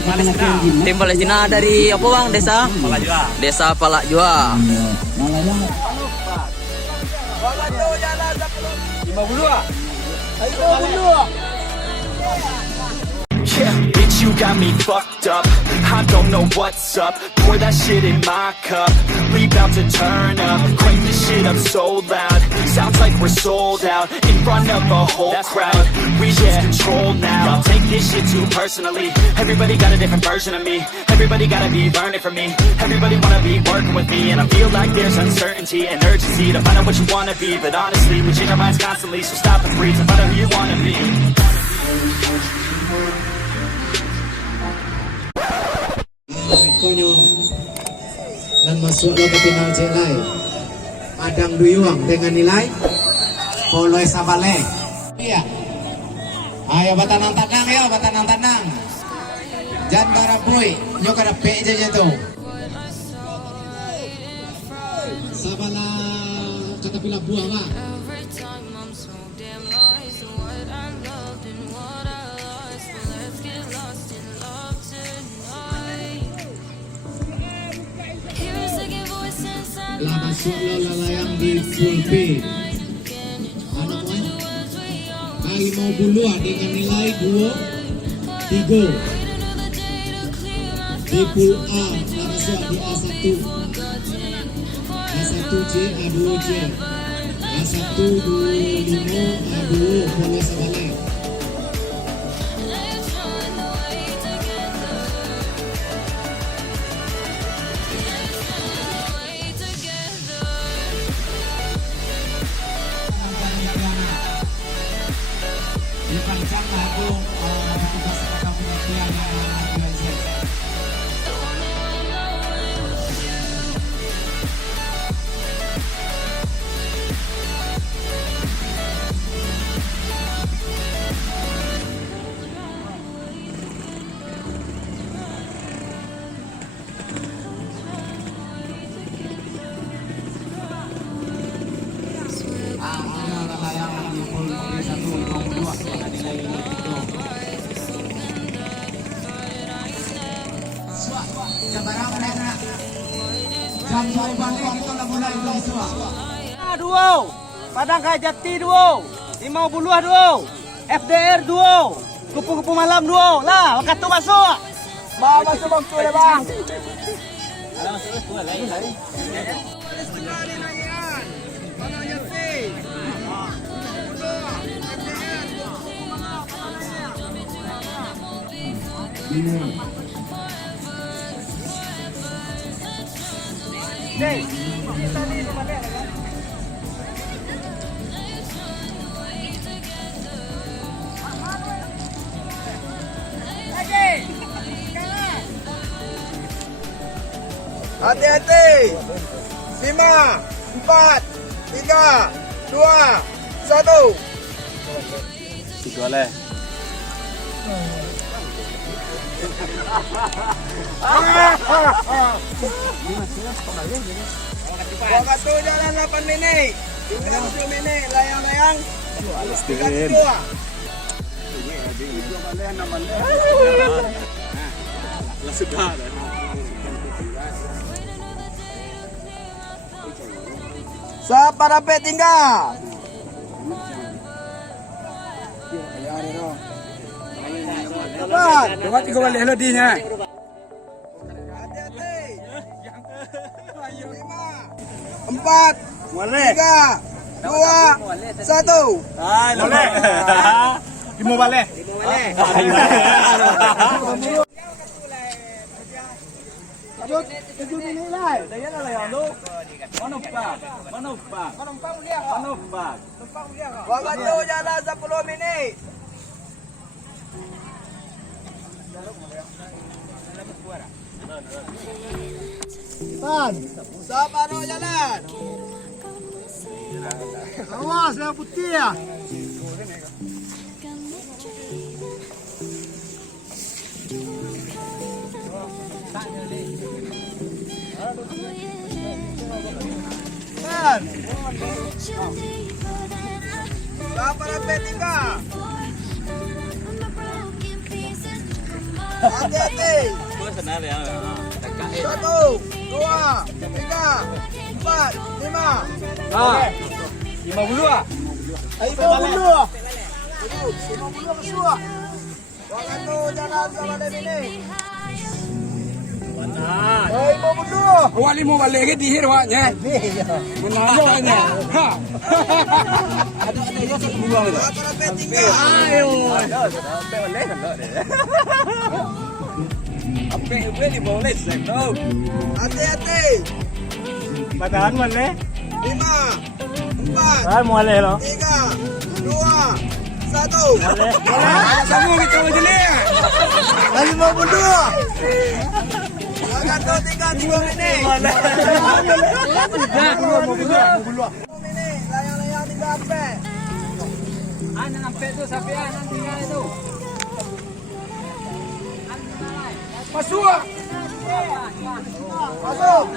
Tim Palestina dari apa bang? Desa? Palajua. Desa Palajua. Yeah, bitch, you got me fucked up. I don't know what's up. Pour that shit in my cup. We bout to turn up. Crank this shit up so loud. Sounds like we're sold out. In front of a whole crowd. We lose control now. Y'all take this shit too personally. Everybody got a different version of me. Everybody gotta be learning from me. Everybody wanna be working with me. And I feel like there's uncertainty and urgency to find out what you wanna be. But honestly, we change our minds constantly. So stop and breathe and find out who you wanna be. Konyo dan masuk lo ke final Jelai Padang Duyuang dengan nilai Poloy Sabale. Iya. Ayo batanang tanang ya, batanang tanang. Jan Baraboy, nyo kada pe aja tuh. Sabala kata pila buah lah. Lah masuk lo lalayang di full P. Anak main Harimau Bulua dengan nilai 2-3. Di pool A lah masuk di A1 A1J A2J A1 25 A2 Poloy Sabale. Dipancang lagu petugas pendampingan UNZ. Duo, Padang Kajati duo, Limau Buluah duo, FDR duo, Kupu-kupu malam duo, lah lekat tuh masuk. Bang masuk bang tuh ya bang. Hati-hati. 5, 4, 3, 2, 1. Tiga leh. Waktu jalan 8 menit. Tinggal 10 menit. Layang-layang. Palestina. Lah sudah. Sa parapet tinggal. Cepat. Coba tiga balik lodinya. Hati-hati. 5, 4, 3, 2, 1. Boleh. Lima balik. Tujuh minit lah. Daya lah yang lu. Manumpang. Waktu jalan 10 menit. Sa paruh jalan. Awas yang putih ya. Sa parapet tinggal. Hati-hati. Satu, dua, tiga, empat, lima. Lima bulu ah. Ayo bulu. Bulu kesuah. Jangan tu jangan sama ini. Ayo bulu. Wali mau balik ke dihir waknya. Menanya. Ha. Ada yo satu buang itu. Ayo. Apa di boleh sektor. Hati-hati. Badan mana? 5, 4, Ay, mulai lo. 3, 2, 1. Kamu ni kamu jenis. Lagi mau bulu. Jangan kau tinggal 2 minit. Bulu. Minit, layang-layang di sampai. Ana sampai tu sampai nanti itu. Masuk. Masuk.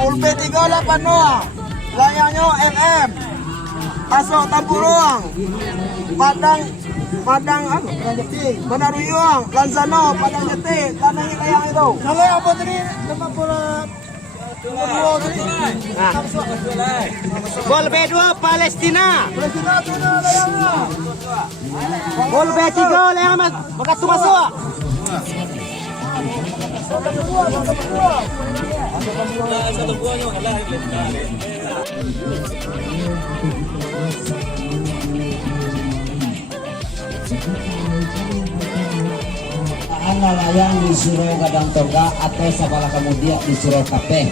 Pulpe 382. Layangnya MM. Masuk tampur ruang. Padang Bandar Ruyung, Lanzano, Padang Jati, tanah ini layang itu. Kalau apa tadi? Nama bola. Gol B2 Palestina. Palestina tu dah layangnya. Gol B3 layang bekas tu masuk. Layang di Surau Gadang Toga atau Sabala Kemudia di Surau Kape.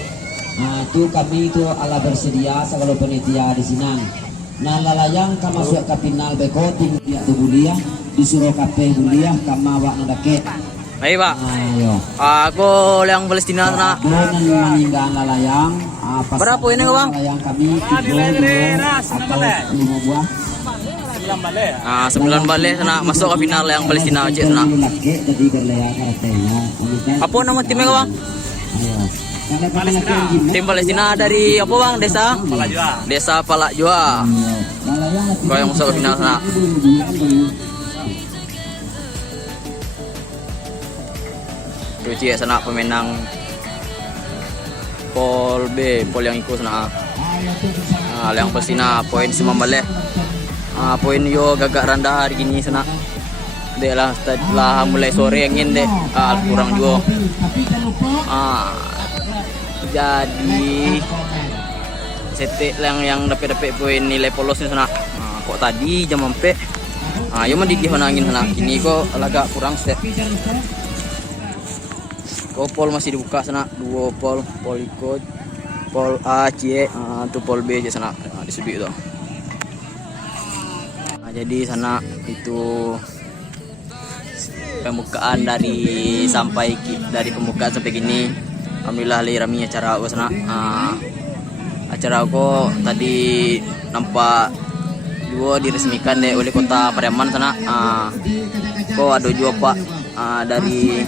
Nah, itu kami itu ala bersedia segala penitia di sini. Nah, layang kami masuk ke final beko tim dia tu bulia di Surau Kape bulia kama wak nadake. Baik pak. Ayo. Aku yang Palestina sana. Donan meninggal layang. Berapa ini bang? Layang kami tiga lima buah. 9 balik sana masuk ke final yang Palestina cik sana. Laki jadi berlayar karatenya. Apa nama timnya bang? Ayo. Tim Palestina dari apa bang? Desa Palakjua. Kau yang masuk ke final sana. Tu cik sana pemenang Pol B, Pol yang ikut sana. Yang Palestina poin 9 balik. Poin yo gagak rendah hari ini sana. Dek lah setelah mulai sore angin dek kurang juga. Jadi setik yang dapat poin nilai polosnya sana. Kok tadi jam 4. Yo mendidih mana angin sana. Kini kok agak kurang set. Kok pol masih dibuka sana. 2 pol ikut. Pol A, C, tu pol B aja sana di sudut itu. Jadi sana itu pembukaan dari pembukaan sampai gini. Alhamdulillah rami acara aku sana. Acara aku tadi nampak juga diresmikan oleh Kota Pariaman sana. Kok ada juga Pak dari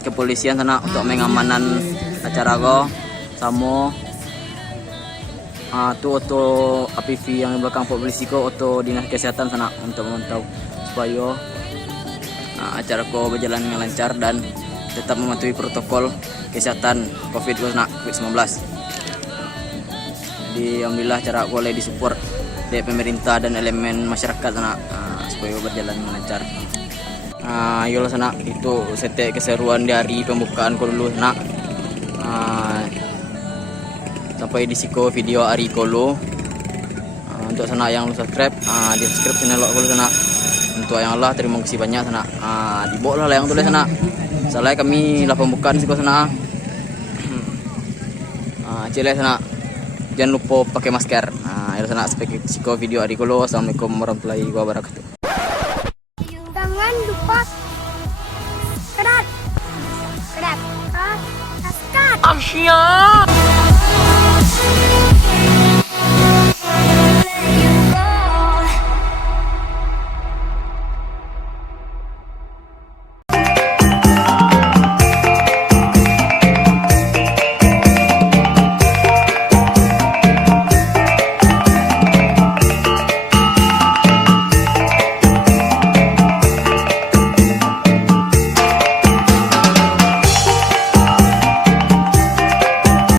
kepolisian sana untuk pengamanan acara aku sama. Tu auto APV yang di belakang polisi ko auto dinas kesehatan sana untuk memantau supaya acara ko berjalan dengan lancar dan tetap mematuhi protokol kesehatan COVID-19. Jadi alhamdulillah acara ko boleh disupport dari pemerintah dan elemen masyarakat sana supaya berjalan dengan lancar. Yolah sana itu setek keseruan dari pembukaan ko dulu sana. Sampai di siko video hari kolo. Untuk sana yang lu subscribe, di subscribe channel aku sana. Untuk yang Allah terima kasih banyak sana. Di bawah lah yang tulis sana. Salah kami lah pembukaan siko sana. Cile sana. Jangan lupa pakai masker. Itu sana siko video hari kolo. Assalamualaikum warahmatullahi wabarakatuh. Jangan lupa kerat, subscribe.